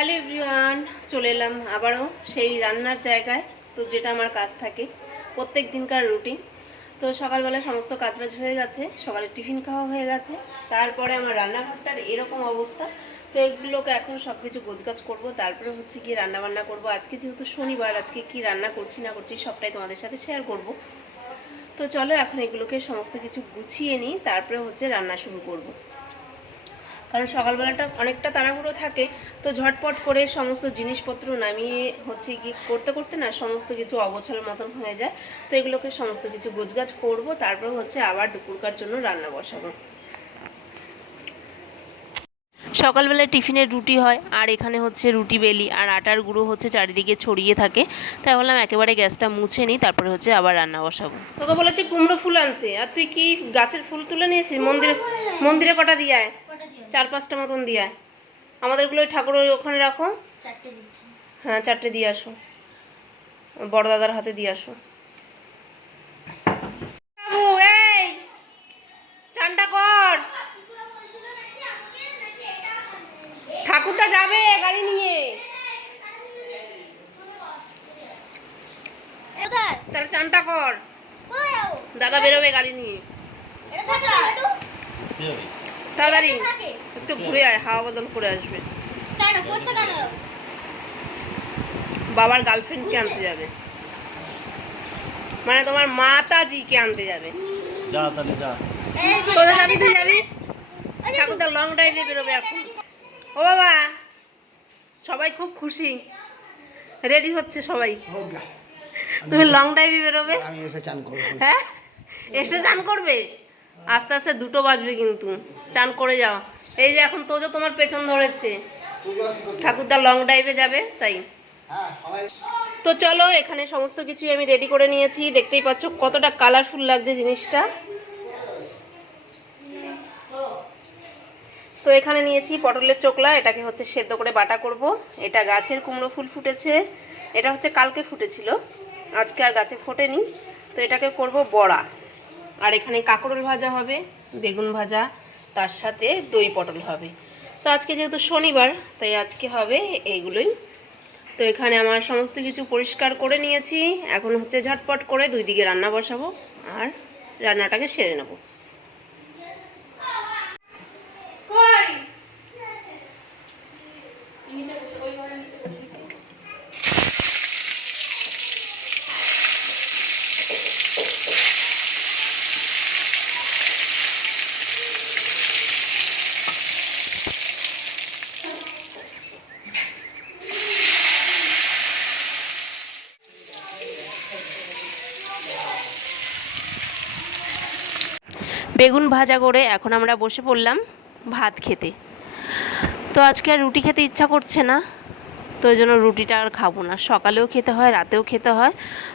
Hello everyone, চলে এলাম আবারও সেই রান্নার জায়গায়। তো যেটা আমার কাজ থাকে প্রত্যেক দিনকার রুটিন। তো সকালবেলা সমস্ত কাজবাজ হয়ে গেছে, সকালে টিফিন খাওয়া হয়ে গেছে, তারপরে আমার রান্নাঘরটার এরকম অবস্থা। তো এগুলোকে এখন সব কিছু গোছগাছ করবো, তারপরে হচ্ছে কি রান্নাবান্না করব। আজকে যেহেতু শনিবার, আজকে কি রান্না করছি না করছি সবটাই তোমাদের সাথে শেয়ার করব। তো চলো এখন এগুলোকে সমস্ত কিছু গুছিয়ে নিই, তারপরে হচ্ছে রান্না শুরু করব। কারণ সকালবেলাটা অনেকটা তাড়াহুড়ো থাকে, তো ঝটপট করে সমস্ত জিনিসপত্র নামিয়ে হচ্ছে কি করতে করতে না সমস্ত কিছু অগোছাল মতন হয়ে যায়। তো এগুলোকে সমস্ত কিছু গোছগাছ করব, তারপর হচ্ছে আবার দুপুরকার জন্য রান্না বসাবো। সকালবেলায় টিফিনের রুটি হয়, আর এখানে হচ্ছে রুটি বেলি, আর আটার গুঁড়ো হচ্ছে চারিদিকে ছড়িয়ে থাকে। তাই বললাম একেবারে গ্যাসটা মুছে নিই, তারপরে হচ্ছে আবার রান্না বসাবো। তোকে বলেছি কুমড়ো ফুল আনতে, আর তুই কি গাছের ফুল তুলে নিয়েছিস? মন্দিরে কটা দিয়ে আয়, 4-5টা মতন দিয়ে আয়। আমাদেরগুলো ওই ঠাকুরের ওখানে রাখো। হ্যাঁ, 4টে দিয়ে আসো, বড় দাদার হাতে দিয়ে আসো। এই চানটা কর, ঠাকুরটা যাবে গাড়ি নিয়ে। তাহলে চানটা কর, দাদা বেরোবে গাড়ি নিয়ে। তাড়াতাড়ি একটু ঘুরে আয়, হাওয়া বদল করে আসবে। বাবার গার্লফ্রেন্ডকে আনতে যাবে, মানে তোমার মাতাজিকে আনতে যাবে। যা তাহলে যা। কোথায় যাবি? তুই যাবি? ঠাকুরদা লং ড্রাইভে বেরোবে এখন। ও বাবা, সবাই খুব খুশি, রেডি হচ্ছে সবাই। তুমি লং ড্রাইভে বেরোবে? হ্যাঁ, এসে চান করবে? আস্তে আস্তে 2টো বাজবে কিন্তু, চান করে যাও। এই যে এখন তোজো তোমার পেছন ধরেছে, ঠাকুরদা লং ড্রাইভে যাবে তাই। তো চলো, এখানে সমস্ত কিছুই আমি রেডি করে নিয়েছি, দেখতেই পাচ্ছ কতটা কালারফুল লাগছে জিনিসটা। তো এখানে নিয়েছি পটলের চোকলা, এটাকে হচ্ছে সেদ্ধ করে বাটা করব। এটা গাছের কুমড়ো ফুল ফুটেছে, এটা হচ্ছে কালকে ফুটেছিল, আজকে আর গাছে ফোটেনি। তো এটাকে করব বড়া। আর এখানে কাঁকরোল ভাজা হবে, বেগুন ভাজা, তার সাথে দই পটল হবে। তো আজকে যেহেতু শনিবার, তাই আজকে হবে এইগুলোই। তো এখানে আমার সমস্ত কিছু পরিষ্কার করে নিয়েছি, এখন হচ্ছে ঝটপট করে 2 দিকে রান্না বসাবো আর রান্নাটাকে সেরে নেব। বেগুন ভাজা করে এখন আমরা বসে পড়লাম ভাত খেতে। তো আজকে আর রুটি খেতে ইচ্ছা করছে না, তো ওই জন্য রুটিটা আর খাবো না। সকালেও খেতে হয়, রাতেও খেতে হয়,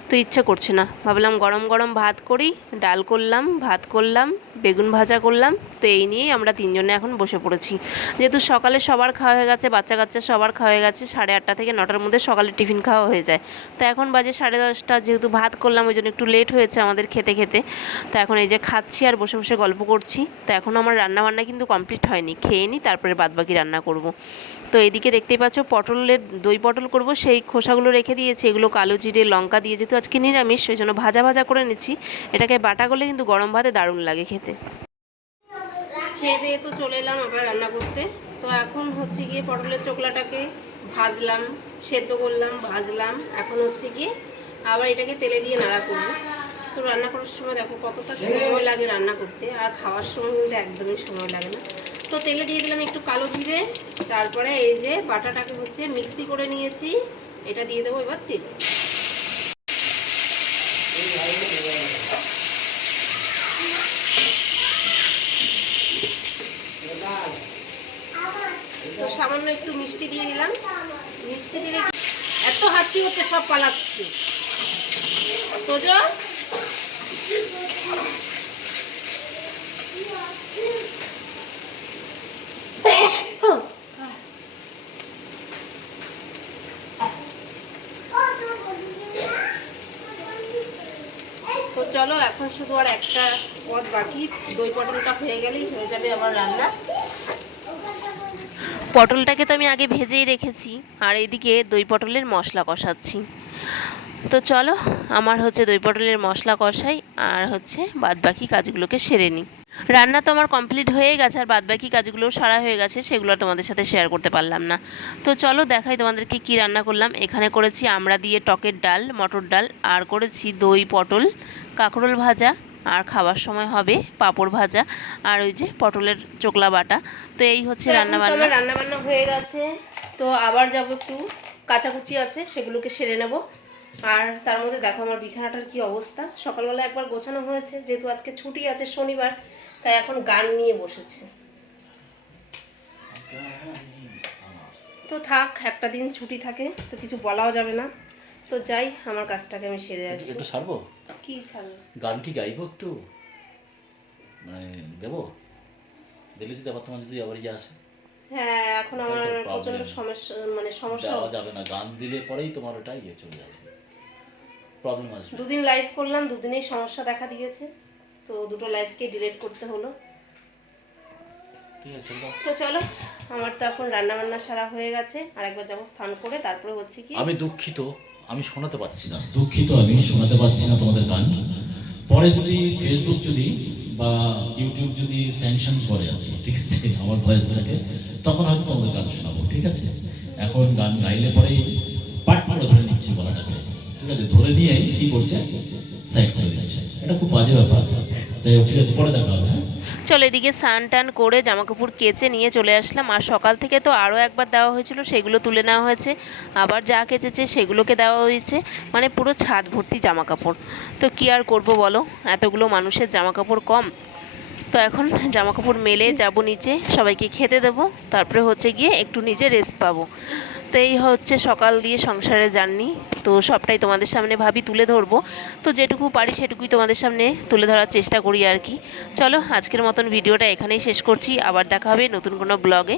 তো ইচ্ছা করছে না। ভাবলাম গরম গরম ভাত করি, ডাল করলাম, ভাত করলাম, বেগুন ভাজা করলাম। তো এই নিয়েই আমরা 3জনে এখন বসে পড়েছি। যেহেতু সকালে সবার খাওয়া হয়ে গেছে, বাচ্চা কাচ্চা সবার খাওয়া হয়ে গেছে, 8:30 থেকে 9টার মধ্যে সকালে টিফিন খাওয়া হয়ে যায়। তো এখন বাজে 10:30, যেহেতু ভাত করলাম ওই জন্য একটু লেট হয়েছে আমাদের খেতে খেতে। তো এখন এই যে খাচ্ছি আর বসে বসে গল্প করছি। তো এখন আমার রান্নাবান্না কিন্তু কমপ্লিট হয়নি, খেয়ে নিই তারপরে বাদবাকি রান্না করব। তো এদিকে দেখতেই পাচ্ছ পটলের দই পটল করব, সেই খোসাগুলো রেখে দিয়েছি। এগুলো কালো জিরে লঙ্কা দিয়ে, যেহেতু আজকে নিরামিষ সেই জন্য ভাজা ভাজা করে নিচ্ছি। এটাকে বাটা করলে কিন্তু গরম ভাতে দারুণ লাগে খেতে। খেয়ে দিয়ে তো চলে এলাম আবার রান্না করতে। তো এখন হচ্ছে গিয়ে পটলের চোকলাটাকে ভাজলাম, সেদ্ধ করলাম, ভাজলাম। এখন হচ্ছে গিয়ে আবার এটাকে তেলে দিয়ে নাড়া করব। তো রান্না করার সময় দেখো কতটা সময় লাগে রান্না করতে, আর খাওয়ার সময় কিন্তু একদমই সময় লাগে না। তো তেলে দিয়ে দিলাম একটু কালো জিরে, তারপরে এই যে বাটাটাকে হচ্ছে মিক্সি করে নিয়েছি, এটা দিয়ে দেবো এবার তেলে। তো সামান্য একটু মিষ্টি দিয়ে দিলাম, মিষ্টি দিলে এত হাসি হচ্ছে সব পালাচ্ছে। তো চলো এখন শুধু আর একটা পদ বাকি, দই পটলটা হয়ে গেলেই হয়ে যাবে আমার রান্না। পটলটাকে তো আমি আগে ভেজেই রেখেছি, আর এদিকে দই পটলের মশলা কষাচ্ছি। তো চলো, আমার হচ্ছে দই পটলের মশলা কষাই, আর হচ্ছে বাদবাকি কাজগুলোকে সেরে নিই। রান্না তো আমার কমপ্লিট হয়ে গেছে, আর বাদবাকি কাজগুলোও সারা হয়ে গেছে, সেগুলো আর তোমাদের সাথে শেয়ার করতে পারলাম না। তো চলো দেখাই তোমাদেরকে কি রান্না করলাম। এখানে করেছি আমড়া দিয়ে টকের ডাল, মটর ডাল, আর করেছি দই পটল, কাঁকরোল ভাজা, আর খাবার সময় হবে পাঁপড় ভাজা, আর ওই যে পটলের চোকলা বাটা। তো এই হচ্ছে রান্নাবান্না হয়ে গেছে। তো আবার যাব, একটু কাচাকুচি আছে সেগুলোকে সেরে নেব। আর তার মধ্যে দেখো আমার বিছানাটার কি অবস্থা। সকালবেলা একবার গোছানো হয়েছে, যেহেতু আজকে ছুটি আছে শনিবার, তাই এখন গান নিয়ে বসেছে। তো থাক, একটা দিন ছুটি থাকে তো কিছু বলাও যাবে না। তো যাই, আমার কাজটাকে আমি সেরে আসি। একটু ছাড়বো? কি ছাড়বো? গান কি গাইবো একটু, মানে দেবো? দিলে যদি আবার তোমার যদি আবার ইয়ে আসে। হ্যাঁ, এখন আমার প্রচন্ড সমস্যা, মানে সমস্যা দেওয়া যাবে না, গান দিলে পরেই তোমার ওটা ইয়ে চলে যাবে, প্রবলেম আসবে। দুদিন লাইভ করলাম, দুদিনেই সমস্যা দেখা দিয়েছে, তো দুটো লাইভকে ডিলিট করতে হলো। ঠিক আছে, তো চলো, আমার তো এখন রান্না বান্না সারা হয়ে গেছে, আর একবার যাবো স্নান করে, তারপরে হচ্ছে কি। আমি দুঃখিত, আমি শোনাতে পারছি না, দুঃখিত আমি শোনাতে পারছি না তোমাদের গান। পরে যদি ফেসবুক যদি বা ইউটিউব যদি স্যাংশন করে আর কি, ঠিক আছে, আমার ভয়েসটাকে, তখন হয়তো তোমাদের গান শোনাবো, ঠিক আছে। এখন গান গাইলে পরেই পাট করে ধরে নিচ্ছে গলাটাকে, ঠিক আছে, ধরে নিয়ে কি করছে, সাইড করে দিচ্ছে, এটা খুব বাজে ব্যাপার। যাই হোক, ঠিক আছে, পরে দেখা হবে। চলো, এদিকে স্নান টান করে জামাকাপড় কেচে নিয়ে চলে আসলাম। আর সকাল থেকে তো আরও একবার দেওয়া হয়েছিল, সেগুলো তুলে নেওয়া হয়েছে, আবার যা কেচেছে সেগুলোকে দেওয়া হয়েছে, মানে পুরো ছাদ ভর্তি জামাকাপড়। তো কী আর করব বলো, এতগুলো মানুষের জামাকাপড় কম। তো এখন জামাকাপড় মেলে যাব নিচে, সবাইকে খেতে দেবো, তারপরে হচ্ছে গিয়ে একটু নিজে রেস্ট পাবো। তো এই হচ্ছে সকাল দিয়ে সংসারের জার্নি। তো সবটাই তোমাদের সামনে ভাবি তুলে ধরবো, তো যেটুকু পারি সেটুকুই তোমাদের সামনে তুলে ধরার চেষ্টা করি আর কি। চলো, আজকের মতন ভিডিওটা এখানেই শেষ করছি, আবার দেখা হবে নতুন কোনো ব্লগে।